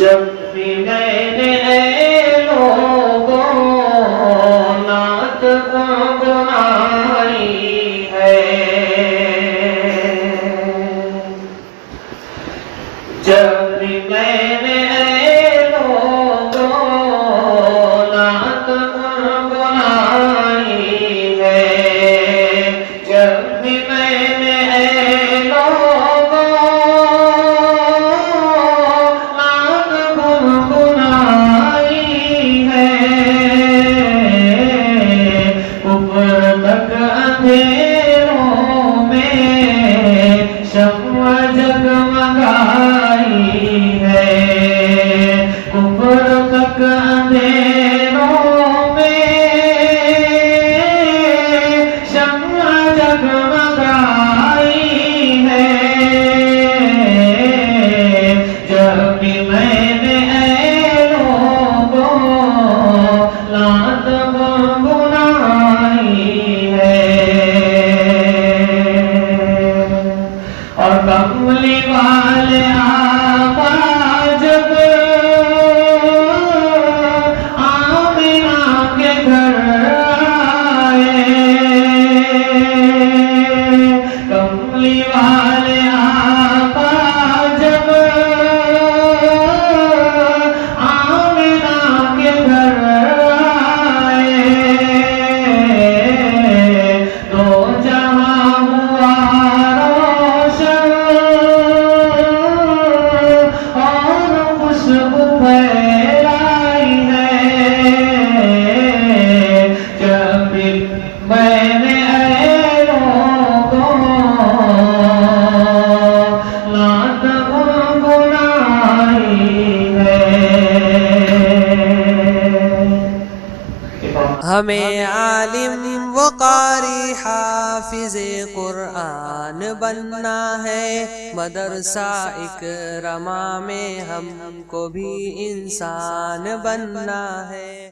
جب بھی میں نے اے لوگوں نعت گنگنائی ہے، جب بھی میں نے اے لوگوں نعت گنگنائی ہے، جب بھی میں نے اے لوگوں نعت گنگنائی ہے، اوپر تک اندھیروں میں شمع جگمگائی ہے، اوپر تک اندھیروں میں شمع جگمگائی ہے، جب بھی میں نے اے لوگوں نعت گنگنائی ہے، اور کملی والے آقا جب آمنہ کے گھر آئے، کملی والے آقا جب آمنہ کے گھر آئے، دو جہاں ہوا روشن اور خوشبو پھیلائی ہے، جب بھی میں نے اے لوگوں نعت گنگنائی ہے۔ ہمیں عالم و قاری حافظ قرآن بننا ہے، مدرسہ اکرما میں ہم کو بھی انسان بننا ہے۔